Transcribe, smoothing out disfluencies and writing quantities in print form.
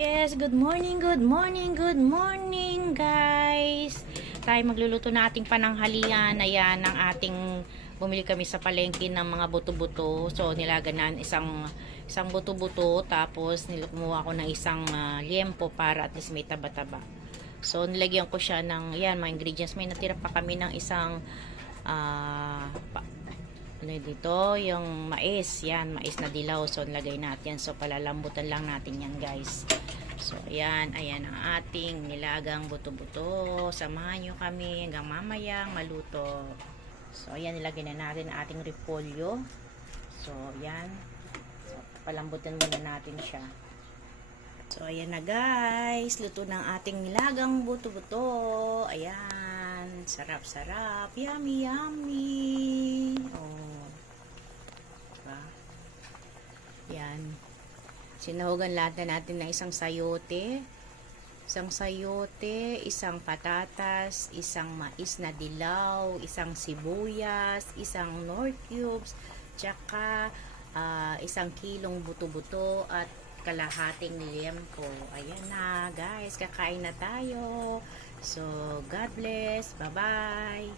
Yes, good morning, good morning, good morning guys. Tayo magluluto na ating pananghalian. Ayan ang ating bumili kami sa palengke ng mga buto-buto. So nilaganan isang buto-buto, tapos kumuha ko ng isang liempo para at least may taba-taba. So nilagyan ko siya ng yan mga ingredients. May natira pa kami ng isang ano dito, yung mais, yan, mais na dilaw. So nilagay natin, so palalambutan lang natin yan guys. So ayan ang ating nilagang buto-buto. Samahan nyo kami hanggang mamayang maluto. So ayan, nilagay na natin ang ating repolyo. So ayan, so palambutan muna natin siya. So ayan na guys, luto ng ating nilagang buto-buto. Ayan, sarap-sarap, yummy yummy. Oh, diba? Yan, sinahugan lahat na natin ng isang sayote, isang patatas, isang mais na dilaw, isang sibuyas, isang nor cubes, tsaka isang kilong buto-buto at kalahating liempo. Ayan na guys, kakain na tayo. So God bless, bye bye.